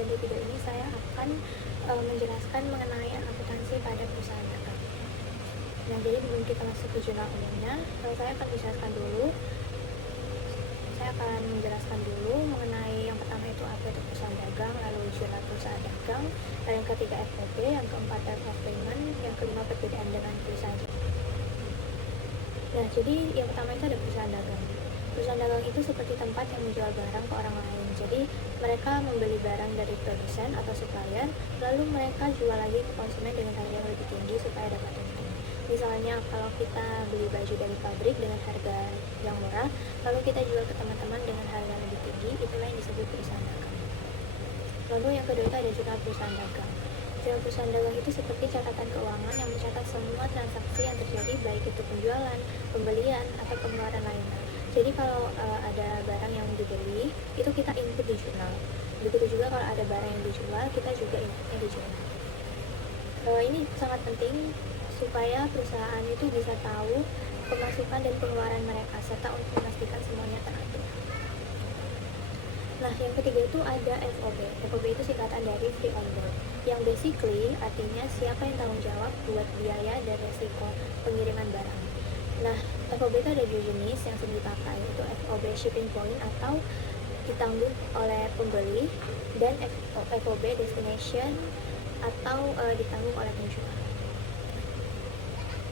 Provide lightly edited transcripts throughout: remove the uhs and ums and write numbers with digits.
dan di video ini saya akan menjelaskan mengenai akuntansi pada perusahaan dagang. Nah, jadi sebelum kita masuk ke jurnal umumnya, saya akan menjelaskan dulu mengenai yang pertama itu apa itu perusahaan dagang, lalu jurnal perusahaan dagang, lalu yang ketiga FOB, yang keempat term of payment, yang kelima perbedaan dengan perusahaan jasa. Nah, jadi yang pertama itu ada perusahaan dagang. Perusahaan dagang itu seperti tempat yang menjual barang ke orang lain. Jadi mereka membeli barang dari produsen atau supplier, lalu mereka jual lagi ke konsumen dengan harga yang lebih tinggi supaya dapat untung. Misalnya kalau kita beli baju dari pabrik dengan harga yang murah, lalu kita jual ke teman-teman dengan harga yang lebih tinggi, itulah yang disebut perusahaan dagang. Lalu yang kedua itu ada jurnal perusahaan dagang. Jurnal perusahaan dagang itu seperti catatan keuangan yang mencatat semua transaksi yang terjadi, baik itu penjualan, pembelian, atau pengeluaran lainnya. Jadi kalau ada barang yang dibeli, itu kita input di jurnal. Begitu juga kalau ada barang yang dijual, kita juga inputnya di jurnal. Ini sangat penting supaya perusahaan itu bisa tahu pemasukan dan pengeluaran mereka, serta untuk memastikan semuanya teratur. Nah, yang ketiga itu ada FOB. FOB itu singkatan dari Free on Board, yang basically artinya siapa yang tanggung jawab buat biaya dan resiko pengiriman barang. Nah, FOB itu ada dua jenis yang sering dipakai, itu FOB shipping point atau ditanggung oleh pembeli, dan FOB destination atau ditanggung oleh penjual.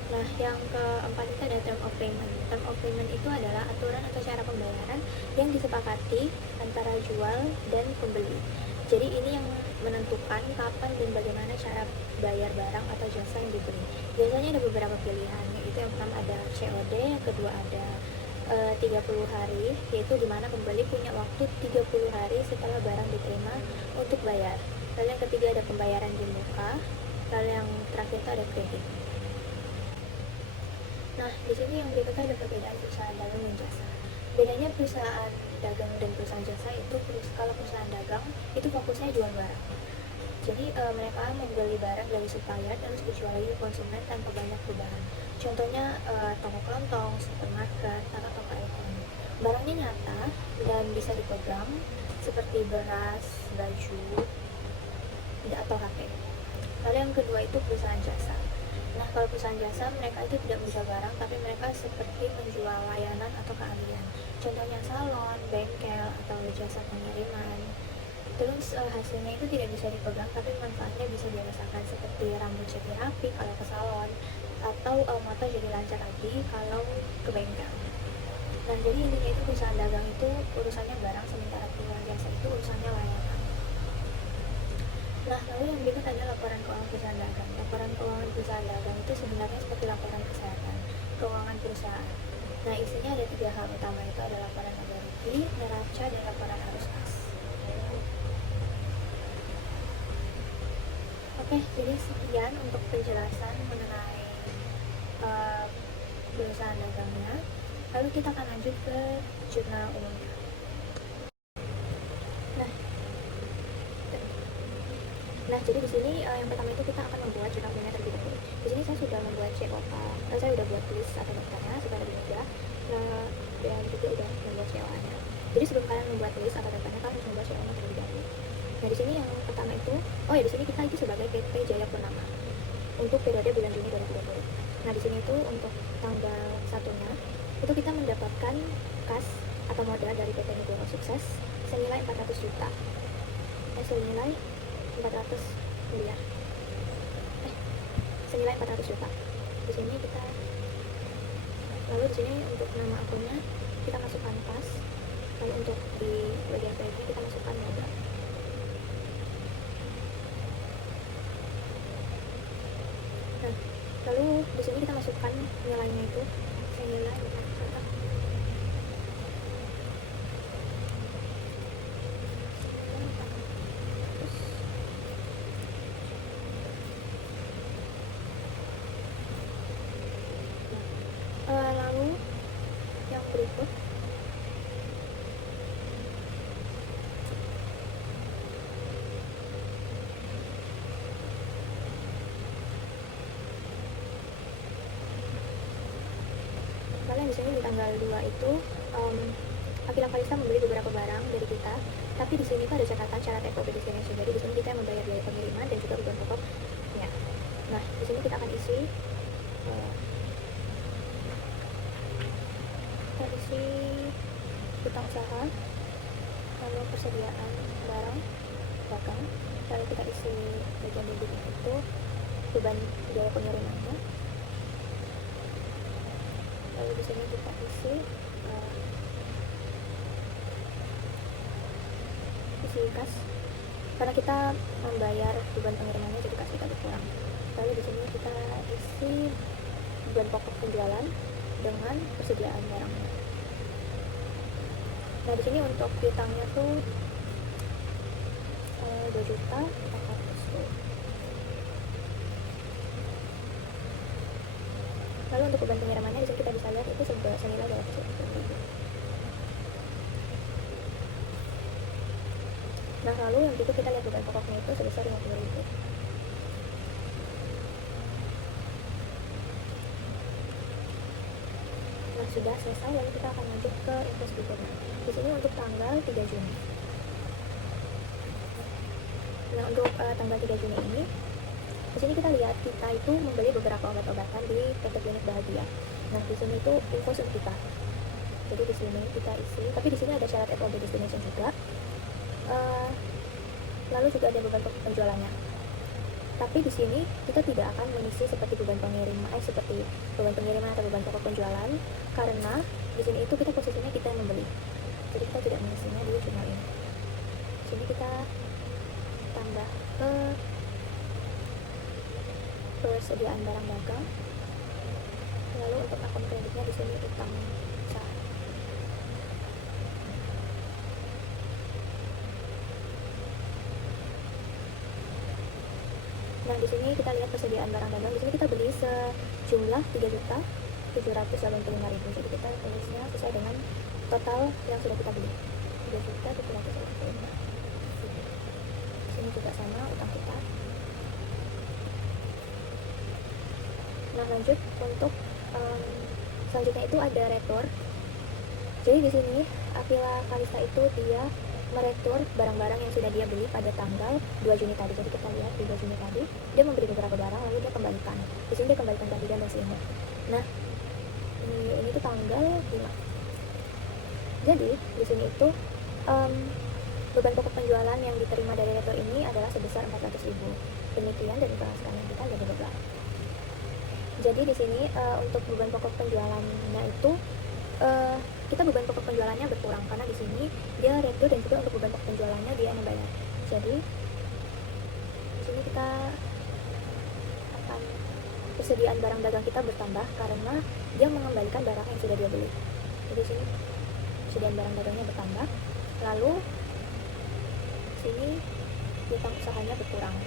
Nah, yang keempat itu ada term of payment. Term of payment itu adalah aturan atau cara pembayaran yang disepakati antara jual dan pembeli. Jadi ini yang menentukan kapan dan bagaimana cara bayar barang atau jasa yang dibeli. Biasanya ada beberapa pilihan, yaitu yang pertama ada COD, yang kedua ada 30 hari, yaitu dimana pembeli punya waktu 30 hari setelah barang diterima untuk bayar. Lalu yang ketiga ada pembayaran di muka, lalu yang terakhir itu ada kredit. Nah, di sini yang berikutnya ada perbedaan perusahaan dagang dan jasa. Bedanya perusahaan dagang dan perusahaan jasa itu, kalau perusahaan dagang itu fokusnya jual barang. Jadi mereka membeli barang dari supplier dan dijual lagi ke konsumen tanpa banyak perubahan. Contohnya toko kelontong, supermarket, atau toko elektronik. Barangnya nyata dan bisa dipegang, seperti beras, baju, atau HP. Lalu yang kedua itu perusahaan jasa. Nah, kalau perusahaan jasa, mereka itu tidak menjual barang, tapi mereka seperti menjual layanan atau keahlian. Contohnya salon, bengkel, atau jasa pengiriman. Terus hasilnya itu tidak bisa dipegang, tapi manfaatnya bisa dirasakan, seperti rambut jadi rapi kalau ke salon, atau mata jadi lancar lagi kalau ke bengkel. Nah, jadi intinya itu perusahaan dagang itu urusannya barang, sementara perusahaan jasa itu urusannya layanan. Nah, lalu yang berikut adalah laporan keuangan perusahaan dagang. Laporan keuangan perusahaan dagang itu sebenarnya seperti laporan kesehatan keuangan perusahaan. Nah, isinya ada 3 hal utama, itu ada laporan laba rugi, neraca, dan laporan arus kas. Oke, jadi sekian untuk penjelasan mengenai perusahaan dagangnya. Lalu kita akan lanjut ke jurnal umumnya. Nah, jadi di sini yang pertama itu kita akan membuat jurnal umumnya terlebih dahulu. Di sini saya sudah membuat COA, saya sudah buat list atau daftarnya supaya lebih mudah. Nah, dan juga sudah membuat COA-nya. Jadi sebelum kalian membuat list atau daftarnya, kalian harus membuat COA-nya terlebih dahulu. Nah, di sini yang pertama itu, di sini kita itu sebagai PT Jaya Purnama untuk periode bulan Juni 2020. Nah, di sini itu untuk tanggal 1-nya itu kita mendapatkan kas atau modal dari PT Negoro Sukses senilai 400 juta. Senilai 400 miliar. Senilai 400 juta. Di sini kita, lalu di sini untuk nama akunnya kita masukkan kas. Lalu untuk di bagian kredit kita masukkan modal. Nah, lalu di sini kita masukkan nilainya itu senilai 400 juta. Lalu yang berikut kalian di sini di tanggal 2 itu Kilang Kalista membeli beberapa barang dari kita, tapi di sini tuh ada catatan syarat FOB destination. Jadi di sini kita yang membayar biaya pengiriman dan juga beban pokoknya. Nah, di sini kita akan isi utang usaha, lalu persediaan barang dagang, lalu kita isi bagian debitnya itu beban biaya pengirimannya, lalu di sini kita isi kas, karena kita membayar beban pengirimannya jadi kas kita berkurang. Lalu di sini kita isi beban pokok penjualan dengan persediaan barangnya. Nah, di sini untuk piutangnya tuh 2.400.000. Lalu untuk beban pengirimannya di sini kita bisa lihat itu senilai 250.000. Nah, lalu yang itu kita lihat beban pokoknya itu sebesar 50.000. Nah, sudah selesai, lalu kita akan lanjut ke invoice figure. Di sini untuk tanggal 3 Juni. Nah, untuk tanggal 3 Juni ini, di sini kita lihat kita itu membeli beberapa obat-obatan di PT Klinik Bahagia. Nah, di sini itu invoice untuk kita. Jadi di sini kita isi, tapi di sini ada syarat FOB destination juga. Lalu juga ada beban pokok penjualannya. Tapi di sini kita tidak akan mengisi seperti beban pengiriman atau beban pokok penjualan, karena di sini itu kita posisinya kita yang membeli. Jadi kita tidak mengisinya di jurnal ini. Di sini kita tambah ke persediaan barang dagang. Lalu untuk akun kreditnya di sini utang usaha. Nah, di sini kita lihat persediaan barang dagang. Di sini kita beli sejumlah 3.785.000. Jadi kita tulisnya sesuai dengan total yang sudah kita beli. 3.785.000. Di sini juga sama utang kita. Nah, lanjut untuk selanjutnya itu ada retur. Jadi di sini Aquila Kalista itu dia meretur barang-barang yang sudah dia beli pada tanggal 2 Juni tadi. Jadi kita lihat di 2 Juni tadi dia membeli beberapa barang lalu dia kembalikan. Di sini dia kembalikan tadi dan masih ingat. Nah, ini tuh tanggal 5. Jadi di sini itu beban pokok penjualan yang diterima dari retur ini adalah sebesar 400.000. Demikian dari penghasilan kita ada berapa. Jadi di sini untuk beban pokok penjualannya itu kita beban pokok penjualannya berkurang karena di sini dia retur dan juga untuk beban pokok penjualannya dia yang membayar. Jadi di sini kita akan persediaan barang dagang kita bertambah karena dia mengembalikan barang yang sudah dia beli. Jadi di sini persediaan barang dagangnya bertambah. Lalu di sini utang usahanya berkurang.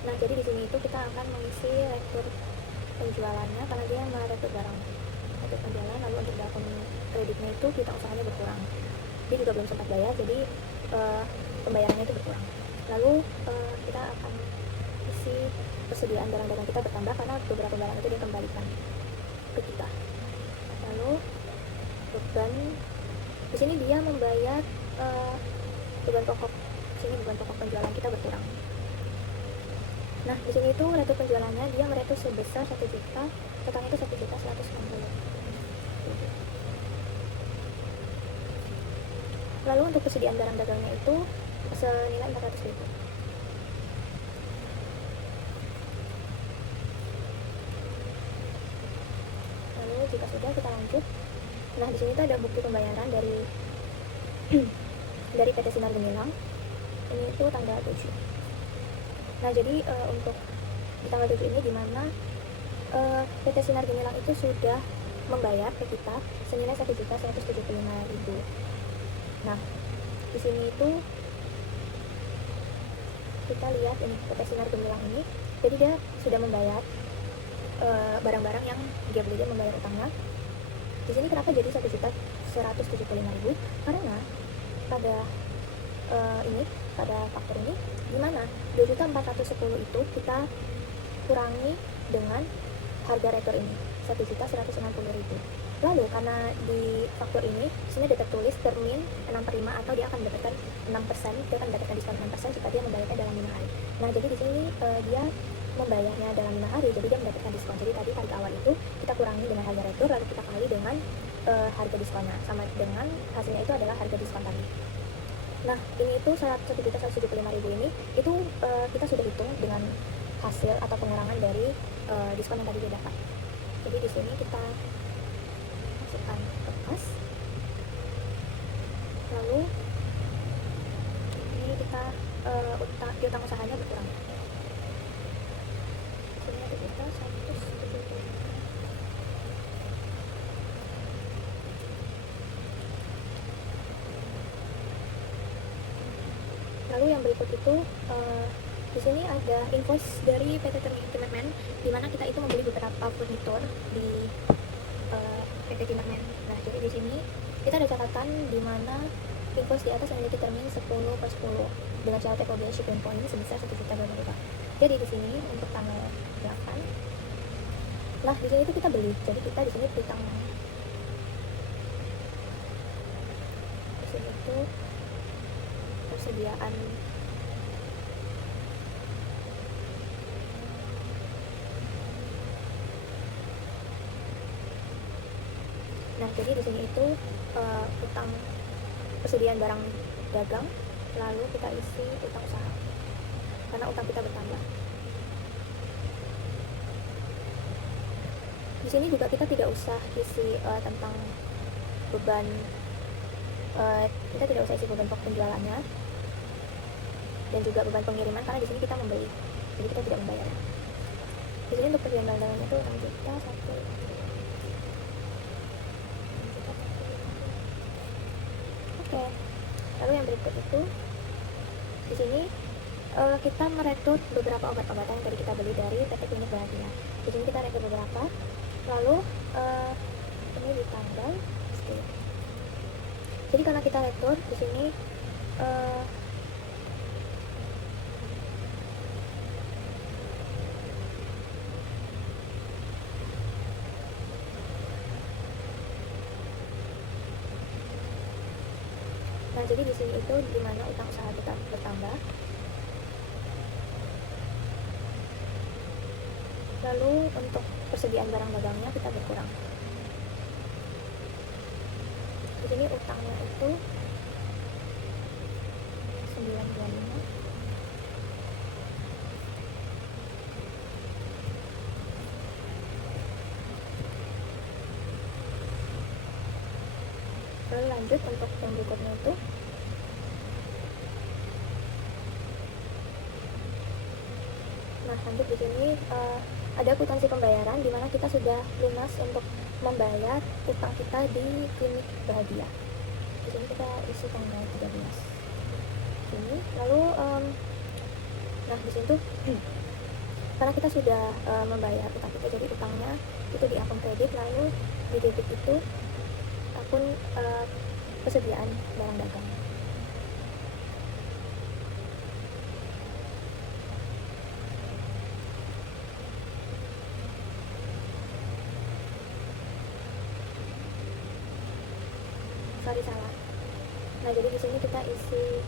Nah, jadi di sini itu kita akan mengisi retur penjualannya karena dia meretur barang retur penjualan. Lalu untuk akun kreditnya itu kita usahanya berkurang, dia juga belum sempat bayar, jadi pembayarannya itu berkurang. Lalu kita akan isi persediaan barang dagang kita bertambah karena beberapa barang itu dia kembalikan ke kita. Lalu beban di sini dia membayar beban pokok, sini beban pokok penjualan kita berkurang. Nah, di sini itu retur penjualannya dia meretur sebesar 1 juta, totalnya itu 1.160.000. Lalu untuk persediaan barang dagangnya itu senilai 400.000. Lalu jika sudah kita lanjut. Nah, di sini tuh ada bukti pembayaran dari dari PT Sinar Gemilang. Ini itu tanggal 7. Nah, jadi untuk di tanggal 7 ini dimana PT Sinar Gemilang itu sudah membayar ke kita senilai 1.175.000. Nah, di sini itu kita lihat ini PT Sinar Gemilang ini, jadi dia sudah membayar barang-barang yang dia beli, dia membayar utangnya. Di sini kenapa jadi 1.175.000? Karena pada ini, pada faktor ini, dimana 2.410 itu kita kurangi dengan harga retur ini 1.160.000. Lalu karena di faktor ini sini ada tertulis termin 6/5 atau dia akan mendapatkan 6%, dia akan mendapatkan diskon 6% jika dia membayarnya dalam 5 hari. Nah, jadi di sini dia membayarnya dalam 5 hari, jadi dia mendapatkan diskon. Jadi tadi harga awal itu kita kurangi dengan harga retur, lalu kita kali dengan harga diskonnya, sama dengan hasilnya itu adalah harga diskon tadi. Nah, ini itu 1.175.000 ini itu kita sudah hitung dengan hasil atau pengurangan dari diskon yang tadi dia dapat. Jadi di sini kita masukkan ke kas, lalu ini kita utang usahanya berkurang. Di sini ada kita 170. Lalu yang berikut itu di sini ada invoice dari PT Timmerman, di mana kita itu membeli beberapa furnitur di PT Timmerman. Nah, jadi di sini kita ada catatan di mana invoice di atas memiliki termin 10/10 dengan syarat FOB shipping point sebesar 1 juta dolar. Jadi di sini untuk tanggal 8. Nah, di sini itu kita beli. Jadi kita di sini utang. Di sini itu persediaan Nah, jadi di sini itu utang persediaan barang dagang, lalu kita isi utang usaha karena utang kita bertambah. Di sini juga kita tidak usah isi tentang beban, kita tidak usah isi beban pokok penjualannya dan juga beban pengiriman karena di sini kita membeli, jadi kita tidak membayar. Di sini untuk persediaan barang dagang itu 6 juta 1. Oke, lalu yang berikut itu di sini kita merekrut beberapa obat-obatan yang tadi kita beli dari PT Klinik Bahagia. Di sini kita rekrut beberapa, lalu ini ditambah. Jadi karena kita rekrut di sini nah, jadi di sini itu dimana utang usaha kita bertambah, lalu untuk persediaan barang dagangnya kita berkurang. Di sini utangnya itu 925. Lalu lanjut untuk yang berikutnya itu lanjut di sini ada akuntansi pembayaran di mana kita sudah lunas untuk membayar utang kita di Klinik Bahagia. Di sini kita isi tanggal 13. Sini lalu nah di sini tuh karena kita sudah membayar utang kita, jadi utangnya itu di akun kredit, lalu di debit itu akun persediaan barang dagang. Salah. Nah, jadi di sini kita isi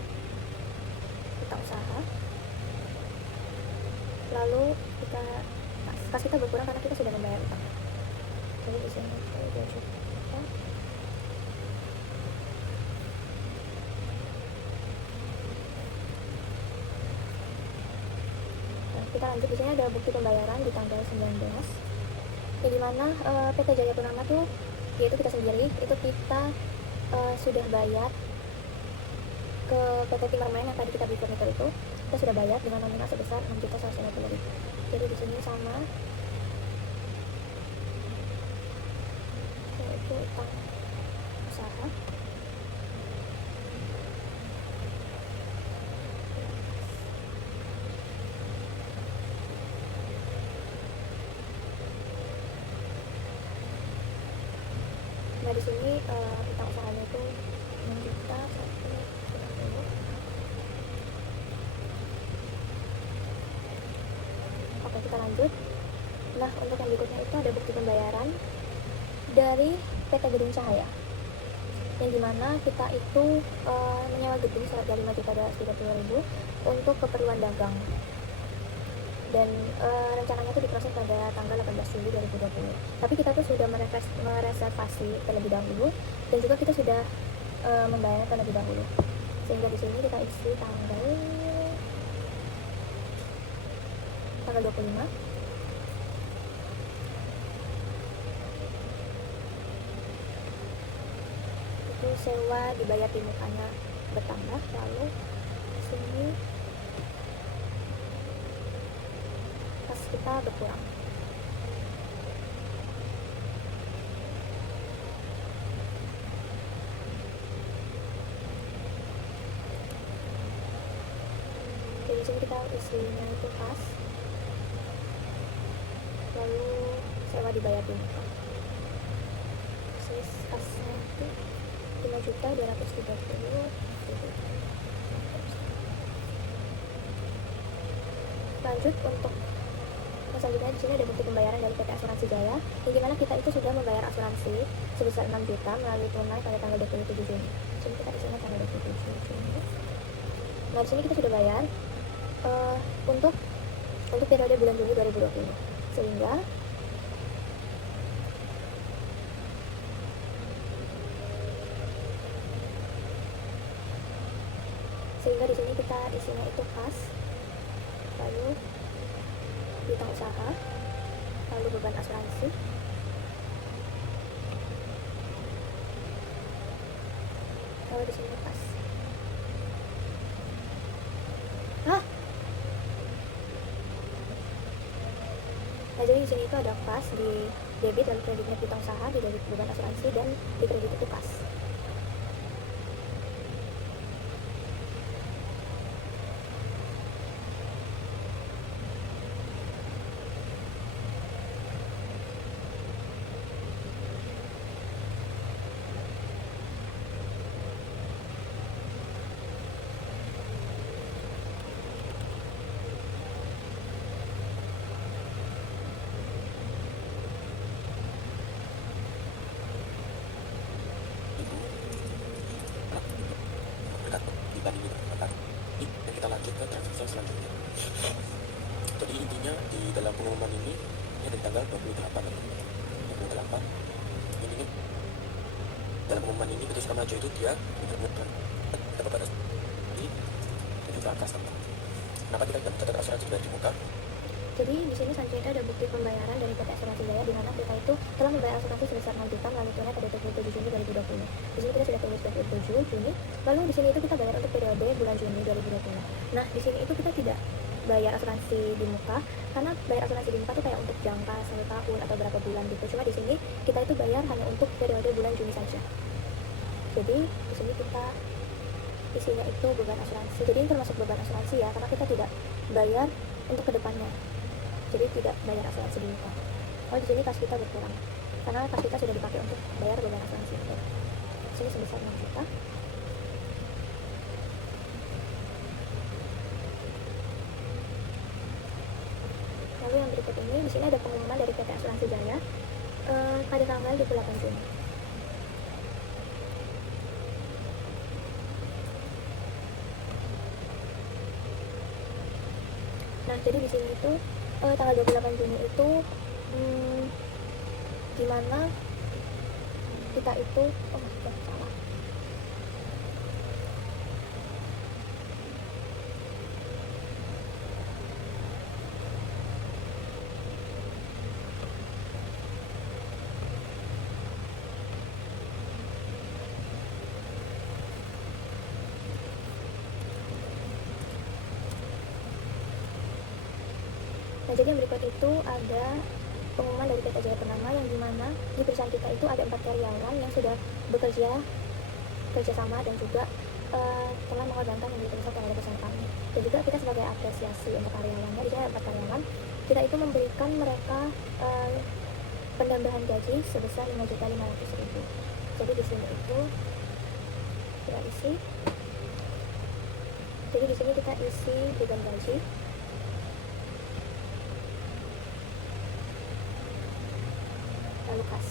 utang usaha. Lalu kas kita berkurang karena kita sudah membayar utang. Jadi di sini kita kita lanjut. Di sini ada bukti pembayaran di tanggal 19, ya dimana PT Jaya Purnama tuh yaitu kita sendiri itu kita sudah bayar ke PT Timmerman yang tadi kita beli furnitur itu, kita sudah bayar dengan nominal sebesar 6.150.000. Jadi di sini sama, yaitu utang usaha. Nah di sini utang usahanya itu 6 juta 190. Oke, kita lanjut. Nah untuk yang berikutnya itu ada bukti pembayaran dari PT Gedung Cahaya, yang dimana kita itu menyewa gedung seharga 5.230.000 untuk keperluan dagang, dan rencananya itu diproses pada tanggal 18 Juli 2020. Tapi kita tuh sudah mereservasi terlebih dahulu, dan juga kita sudah membayar terlebih dahulu, sehingga di sini kita isi tanggal 25. Itu sewa dibayar di mukanya bertambah, lalu sini pas kita berkurang. Jadi di sini kita isinya itu pas, lalu sewa dibayar di muka. Sis kasnya itu 5.230.000. Lanjut untuk selanjutnya, di sini ada bukti pembayaran dari PT Asuransi Jaya, yang dimana kita itu sudah membayar asuransi sebesar 6 juta melalui tunai pada tanggal 27 Juni. Jadi kita di sini tanggal 27 Juni. Nah di sini kita sudah bayar untuk periode bulan Juni 2020, sehingga di sini kita isinya itu kas, lalu utang usaha, lalu beban asuransi, lalu di sini kas. Nah jadi di sini itu ada kas di debit, lalu kreditnya utang usaha, di debit beban asuransi, dan di kredit itu kas. Dan kita lanjut ke transaksi selanjutnya. Jadi intinya di dalam pengumuman ini dari tanggal 28 ini dalam pengumuman ini PT Sukamaju itu dia menyebutkan kepada ini dan juga customer. Kenapa tidak mencatat asuransi dari muka? Jadi di sini selanjutnya ada bukti pembayaran dari PT Asuransi Jaya, di mana kita itu telah membayar asuransi sebesar 6 juta melalui tunai pada 27 Juni 2020. Di sini kita sudah tulis 27 Juni. Lalu di sini itu kita bayar untuk periode bulan Juni 2020. Nah, di sini itu kita tidak bayar asuransi di muka, karena bayar asuransi di muka itu kayak untuk jangka 1 tahun atau berapa bulan gitu. Cuma di sini kita itu bayar hanya untuk periode bulan Juni saja. Jadi di sini kita isinya itu beban asuransi. Jadi ini termasuk beban asuransi ya, karena kita tidak bayar untuk kedepannya. Jadi tidak bayar asuransi di muka. Oh di sini kas kita berkurang, karena kas kita sudah dipakai untuk bayar beban asuransi itu. Di sini sebesar 6 juta. Lalu yang berikut ini, di sini ada pengumuman dari PT Asuransi Jaya pada tanggal 28 Juni. Nah, jadi di sini itu tanggal 28 Juni itu gimana kita itu salah. Nah, jadi yang berikut itu ada pengumuman dari PT Jaya Purnama, yang dimana di perusahaan kita itu ada 4 karyawan yang sudah bekerja sama dan juga telah mengorbankan membeli perusahaan terhadap perusahaan kami. Dan juga kita sebagai apresiasi untuk karyawannya, di sini ada 4 karyawan, kita itu memberikan mereka penambahan gaji sebesar 5.500.000. Jadi di sini itu kita isi. Jadi di sini kita isi beban gaji. Lalu kas.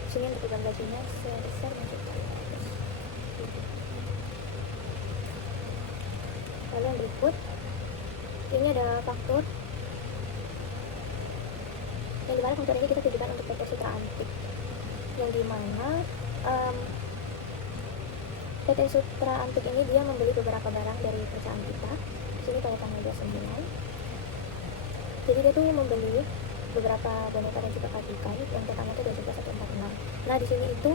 Di sini untuk beban gajinya sebesar 1.500.000. Lalu yang berikut, ini adalah faktur. Yang dimana faktur ini kita tujukan untuk PT Sutra Antik. Yang dimana PT Sutra Antik ini dia membeli beberapa barang dari perusahaan kita. Di sini Toyota Mega 9. Jadi dia tuh membeli beberapa boneka dan juga pabrikan. Yang pertama itu 2.146. Nah di sini itu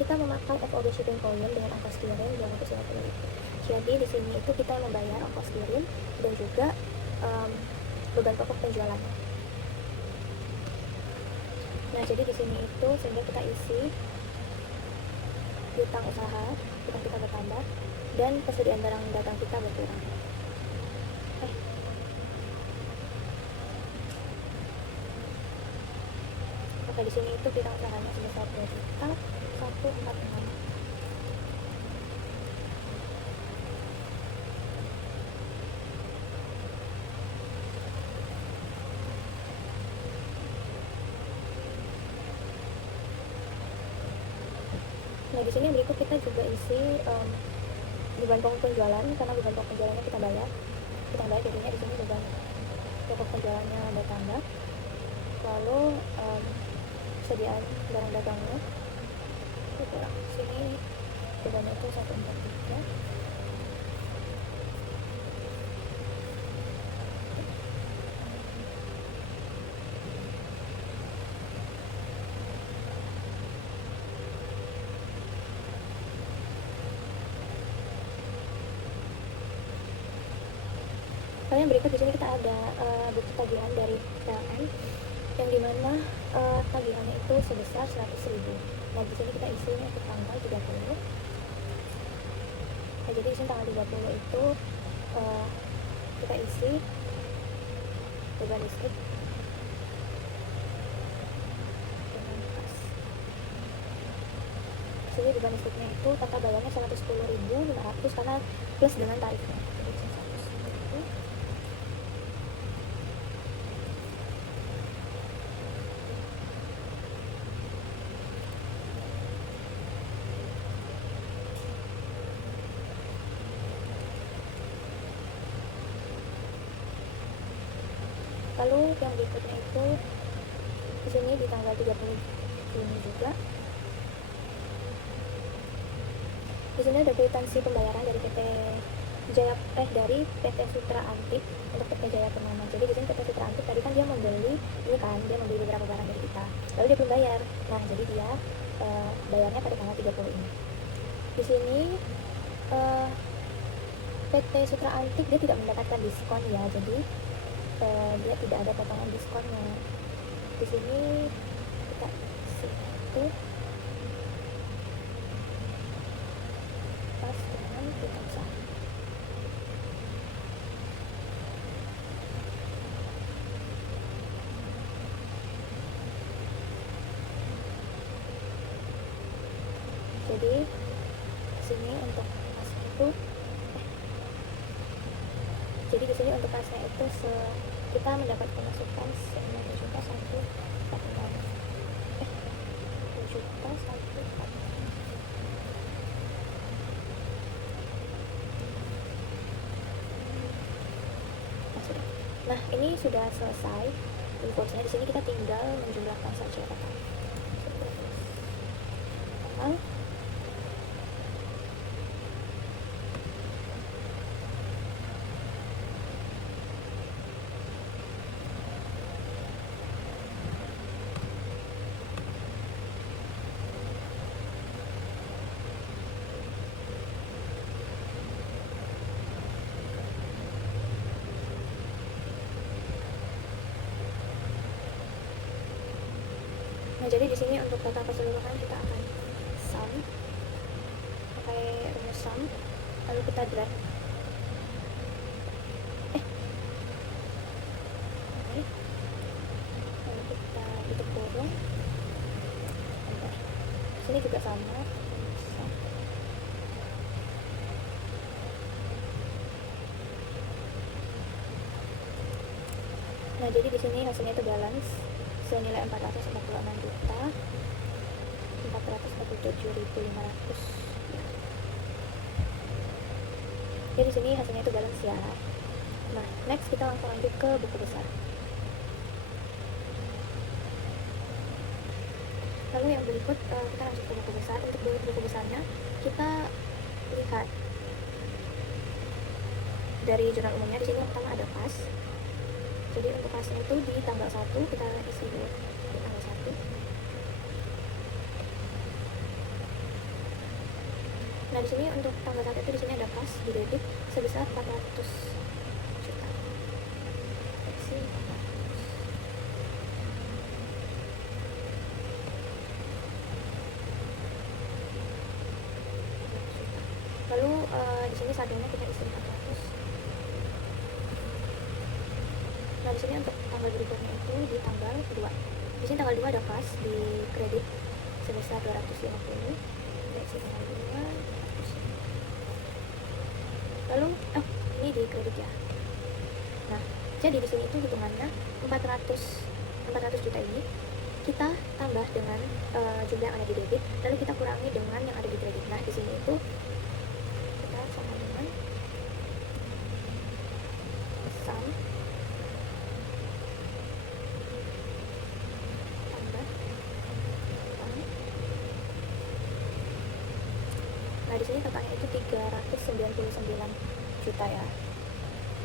kita memakai FOB shipping volume dengan ongkos kirim 250.000. Jadi di sini itu kita membayar ongkos kirim dan juga beban pokok penjualan. Nah jadi di sini itu sehingga kita isi utang usaha, utang kita bertambah, dan persediaan barang dagang kita berkurang. Oke, di sini itu utang usahanya sebesar 2.146. Nah di sini berikut kita juga isi beban pokok penjualan, karena beban pokok penjualannya kita bayar jadinya di sini beban pokok penjualannya bertambah. Lalu persediaan barang dagangnya kurang. Sini bebannya itu 143. Lalu yang berikut di sini kita ada bukti tagihan dari PLN, yang dimana tagihannya itu sebesar 100.000. Nah di sini kita isinya untuk tanggal 30. Nah jadi di sini tanggal 30 itu kita isi beban listrik dengan kas. Di sini beban listriknya itu total bayarnya 110.500 karena plus dengan tarifnya. Jadi di sini 110.000. Lalu yang berikutnya itu di sini di tanggal 30 Juni juga. Di sini ada kwitansi pembayaran dari dari PT Sutra Antik untuk PT Jaya Purnama. Jadi di sini PT Sutra Antik tadi kan dia membeli beberapa barang dari kita. Lalu dia belum bayar. Nah, jadi dia bayarnya pada tanggal 30 ini. Di sini PT Sutra Antik dia tidak mendapatkan diskon ya. Jadi dia tidak ada potongan diskonnya. Di sini kita isi itu pas dengan kita usaha. Jadi di sini untuk kasnya itu jadi di sini untuk kasnya itu kita mendapat pemasukan sebanyak 2.141. Nah, ini sudah selesai invoice-nya. Di sini kita tinggal menjumlahkan saja total. Nah, jadi di sini untuk total keseluruhan kita akan sum pakai rumus sum, lalu kita drag. Lalu kita tutup kurung. Bentar. sini juga sama. Nah, jadi di sini hasilnya itu balance senilai 446 juta 447.500. Jadi di sini hasilnya itu balance ya. Nah, next kita langsung lanjut ke buku besar. Lalu yang berikut kita lanjut ke buku besar. Untuk buku besarnya kita lihat dari jurnal umumnya. Di sini yang pertama ada kas. Jadi untuk kasnya itu di tanggal 1 kita isi dulu di tanggal 1. Nah, di sini untuk tanggal 1 itu di sini ada kas di debit sebesar 400 juta. Isi 400. Lalu di sini saldonya kita isi 400. Nah, di sini untuk tanggal berikutnya itu di tanggal 2. Di sini tanggal 2 ada kas di kredit sebesar 250. Kita isi tanggal 2. Lalu ini di kredit ya. Nah, jadi di sini itu hitungannya 400 juta ini kita tambah dengan jumlah yang ada di debit, lalu kita kurangi dengan yang ada di kredit. Nah, di sini itu kita sama dengan sum tambah sum. Nah, di sini totalnya itu 399 juta ya.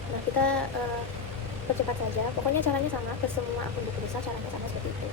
Nah, kita percepat saja. Pokoknya caranya sama ke semua akun buku besar, caranya sama seperti itu.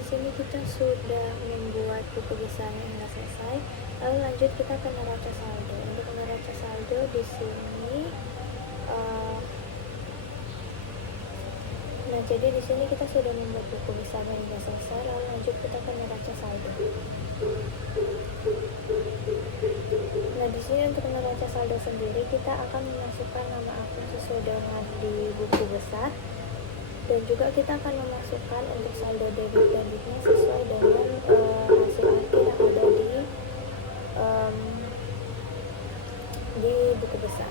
di sini kita sudah membuat buku besarnya hingga selesai. Lalu lanjut kita ke neraca saldo. Untuk neraca saldo di sini nah, jadi di sini kita sudah membuat buku besarnya hingga selesai. Lalu lanjut kita ke neraca saldo. Nah, di sini untuk neraca saldo sendiri kita akan memasukkan nama akun sesuai dengan di buku besar, dan juga kita akan memasukkan untuk saldo debit dan debitnya sesuai dengan hasil akhir yang ada di buku besar.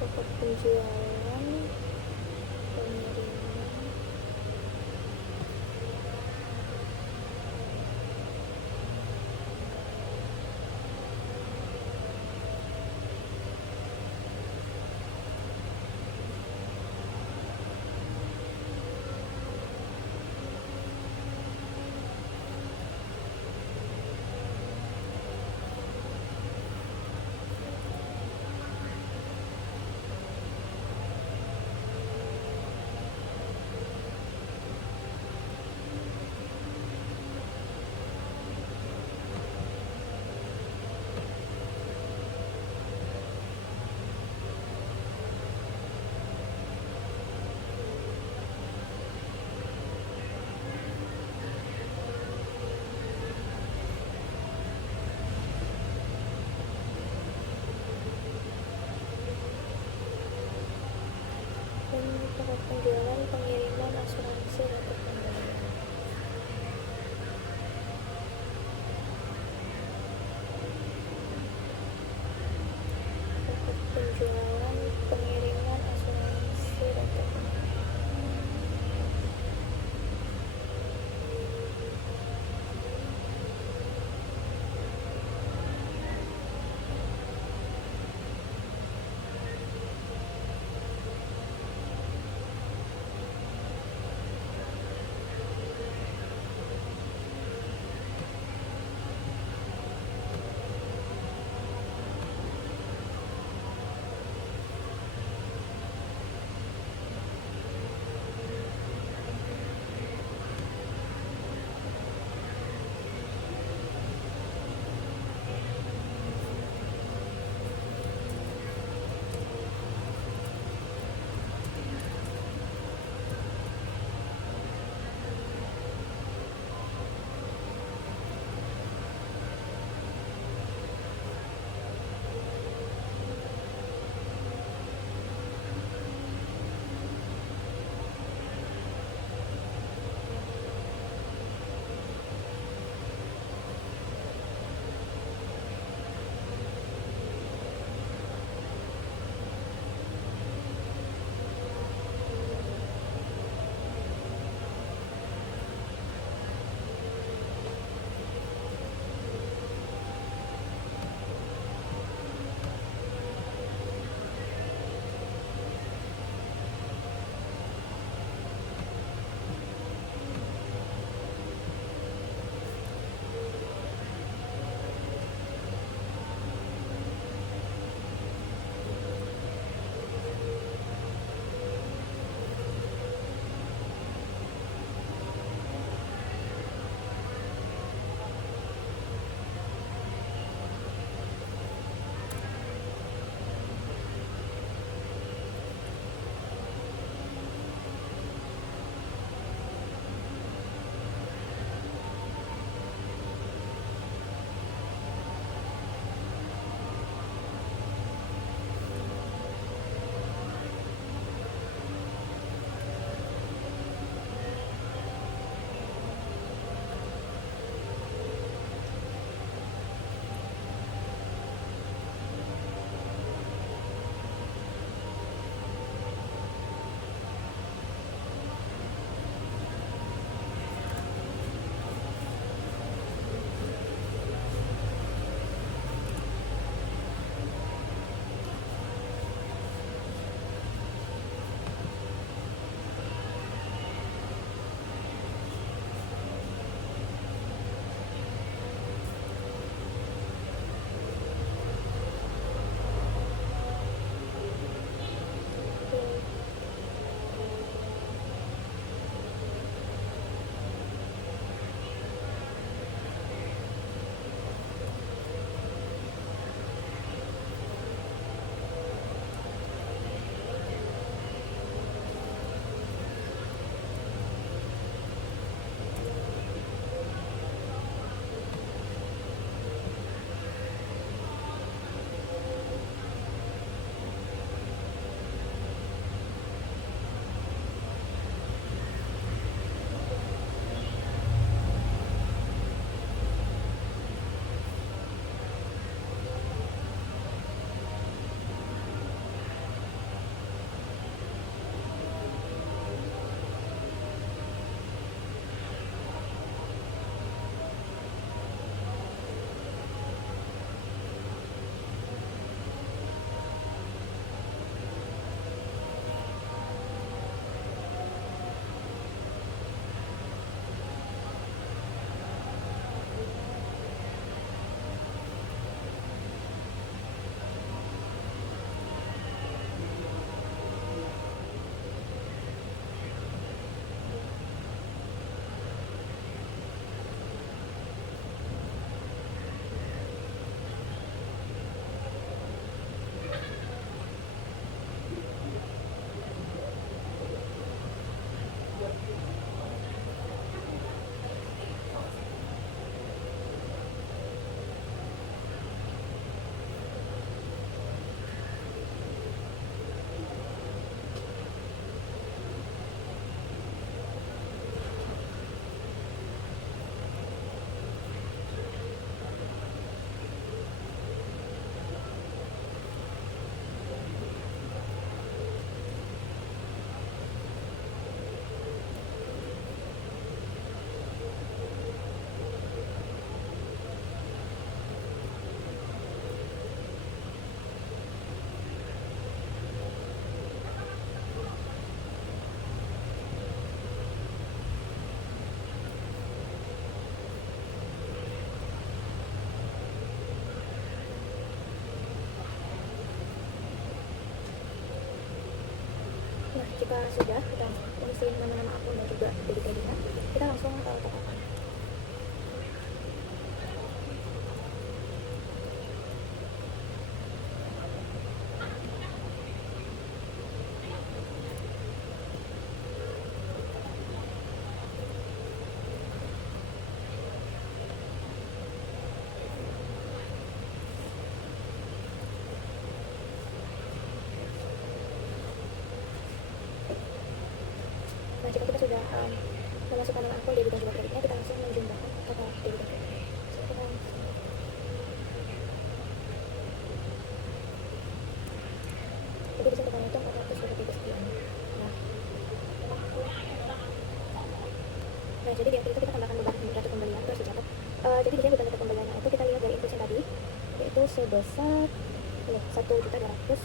pokok penjualan pengiriman jika sudah kita isi nama-nama akun dan juga debit ID-nya, kita langsung top up. Nah, jika kita sudah memasukkan nama akun debit dan juga kreditnya, kita langsung menjumlahkan total debit dan kredit. Jadi bisa kita hitung 423 sekian. Nah, jadi di akhir itu kita tambahkan beban data pembelian terus dicatat. Jadi di sini beban data pembeliannya itu kita lihat dari inputnya tadi, yaitu sebesar 1.200.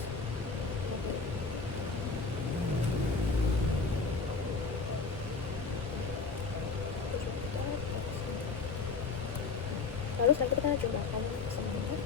Lalu setelah itu kita jumlahkan semuanya.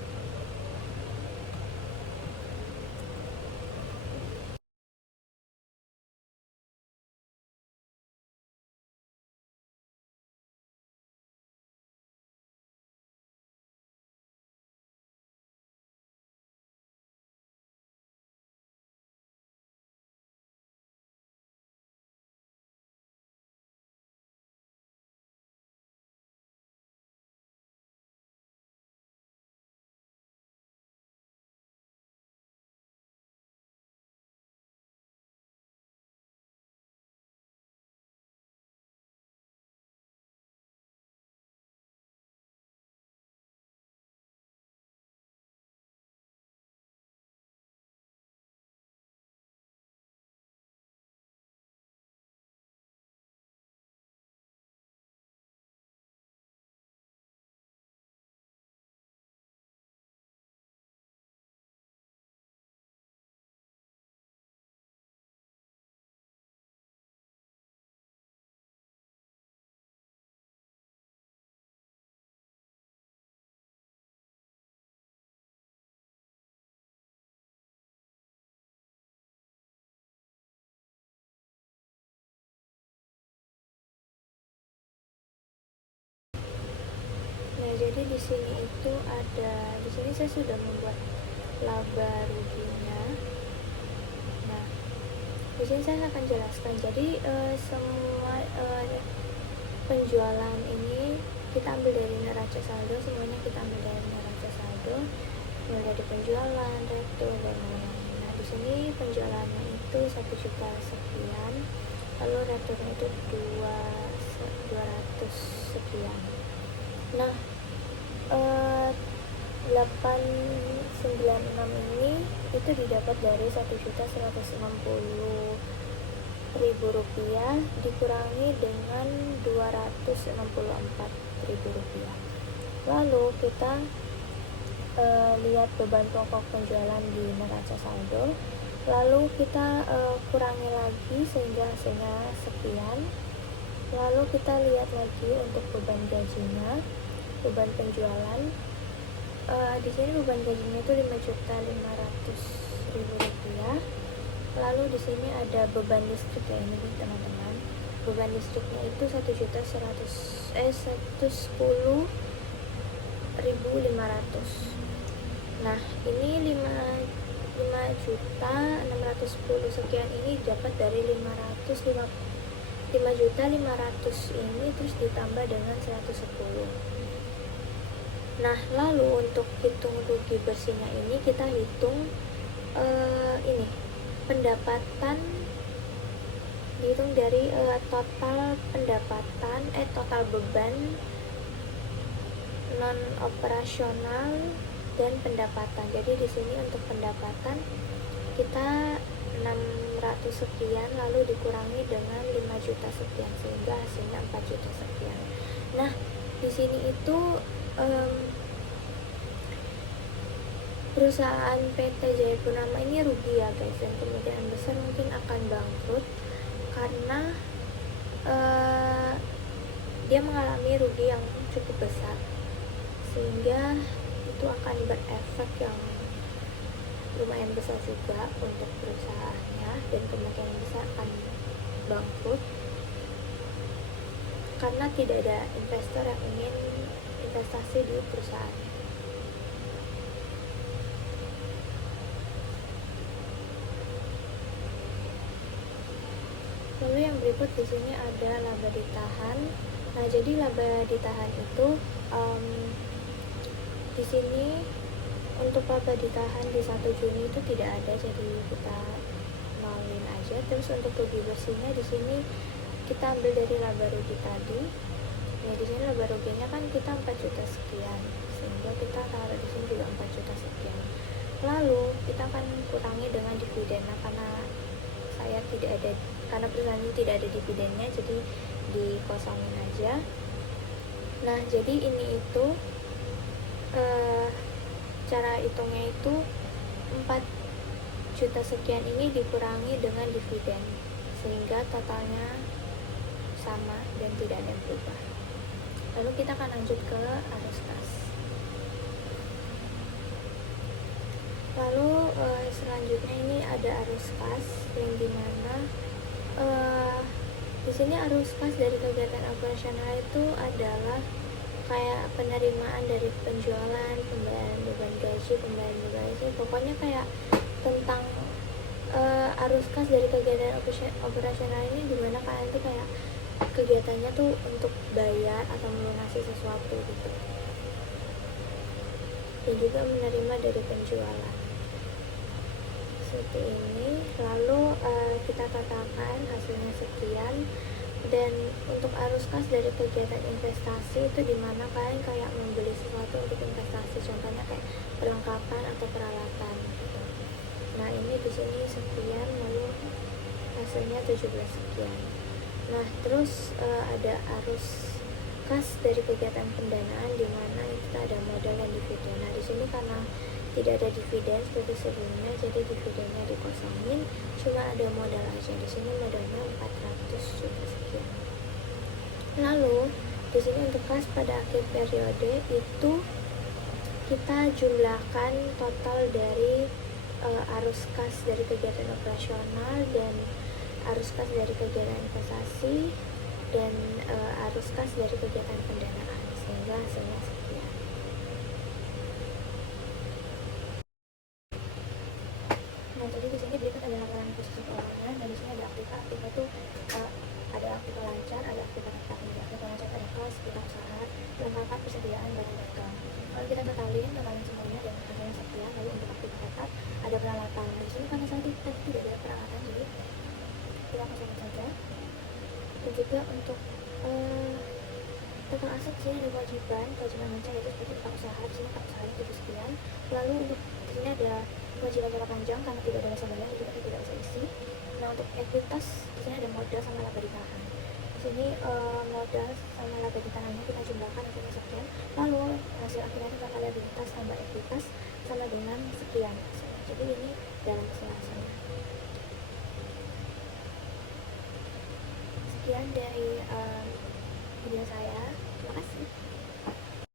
Nah, jadi di sini itu ada, di sini saya sudah membuat laba ruginya. Nah, di sini saya akan jelaskan. Jadi semua penjualan ini kita ambil dari neraca saldo, semuanya kita ambil dari neraca saldo, mulai dari penjualan, retur dan lain-lain. Nah, di sini penjualannya itu 1 juta sekian, lalu returnya itu 200 sekian. Nah, 896 ini itu didapat dari 1.160.000 rupiah dikurangi dengan 264.000 rupiah. Lalu kita lihat beban pokok penjualan di neraca saldo, lalu kita kurangi lagi sehingga hasilnya sekian. Lalu kita lihat lagi untuk beban gajinya, beban penjualan. Di sini beban gajinya itu 5.500.000 rupiah. Lalu di sini ada beban listrik ya, ini nih teman-teman. Beban listriknya itu 1.110.500. Nah, ini 5.610 sekian ini dapat dari 5.500 ini terus ditambah dengan 110. Nah, lalu untuk hitung rugi bersihnya ini kita hitung ini pendapatan, dihitung dari total pendapatan, total beban non operasional dan pendapatan. Jadi di sini untuk pendapatan kita 600 sekian lalu dikurangi dengan 5 juta sekian sehingga hasilnya 4 juta sekian. Nah, di sini itu perusahaan PT Jaya Purnama ini rugi ya guys, dan kemungkinan besar mungkin akan bangkrut karena dia mengalami rugi yang cukup besar, sehingga itu akan berefek yang lumayan besar juga untuk perusahaannya, dan kemungkinan besar akan bangkrut karena tidak ada investor yang ingin investasi di perusahaannya. Lalu yang berikut di sini ada laba ditahan. Nah, jadi laba ditahan itu di sini untuk laba ditahan di 1 Juni itu tidak ada, jadi kita nolin aja. Terus untuk rugi bersihnya di sini kita ambil dari laba rugi tadi. Ya, di sini laba ruginya kan kita 4 juta sekian, sehingga kita taruh di sini juga 4 juta sekian. Lalu kita akan kurangi dengan dividen. Nah, karena perusahaan ini tidak ada dividennya, jadi dikosongin aja. Nah, jadi ini itu cara hitungnya itu 4 juta sekian ini dikurangi dengan dividen, sehingga totalnya sama dan tidak ada yang berubah. Lalu kita akan lanjut ke arus kas. Lalu selanjutnya ini ada arus kas, yang dimana di sini arus kas dari kegiatan operasional itu adalah kayak penerimaan dari penjualan, pembayaran beban gaji, pokoknya kayak tentang arus kas dari kegiatan operasional ini, dimana kalian tuh kayak kegiatannya tuh untuk bayar atau melunasi sesuatu gitu, dan juga menerima dari penjualan seperti ini. Lalu kita katakan hasilnya sekian. Dan untuk arus kas dari kegiatan investasi itu dimana kalian kayak membeli sesuatu untuk investasi, contohnya kayak perlengkapan atau peralatan gitu. Nah, ini di sini sekian, lalu hasilnya 17 sekian. Nah, terus ada arus kas dari kegiatan pendanaan, di mana kita ada modal dan dividen. Nah, di sini karena tidak ada dividen seperti sebelumnya, jadi dividennya dikosongin, cuma ada modal aja. Di sini modalnya 400 juta sekian. Lalu di sini untuk kas pada akhir periode itu kita jumlahkan total dari arus kas dari kegiatan operasional dan arus kas dari kegiatan investasi dan arus kas dari kegiatan pendanaan, sehingga hasilnya sekian. Nah, jadi di sini berikut ada laporan khusus keuangan. Dan di sini ada aktiva itu ada aktiva lancar, ada aktiva tetap. Aktiva lancar ada kas, kita usaha, perlengkapan persediaan barang dagang. Kalau kita totalin semuanya dan hasilnya sekian. Lalu untuk aktiva tetap ada peralatan. Nah, di sini karena saat kita tidak ada peralatan, jadi kita kosongin saja. Dan juga untuk total aset di sini ada kewajiban lancar, yaitu seperti tetap usaha. Di sini tetap usaha itu sekian. Lalu untuk di sini ada kewajiban jangka panjang karena tidak ada nasabah bayar, jadi tidak bisa isi. Nah, untuk ekuitas di sini ada modal sama laba ditahan. Di sini modal sama laba ditahannya kita jumlahkan hasilnya sekian. Lalu hasil akhirnya total liabilitas tambah ekuitas sama dengan sekian. Jadi ini dalam hasilnya. Sekian dari video saya. Terima kasih.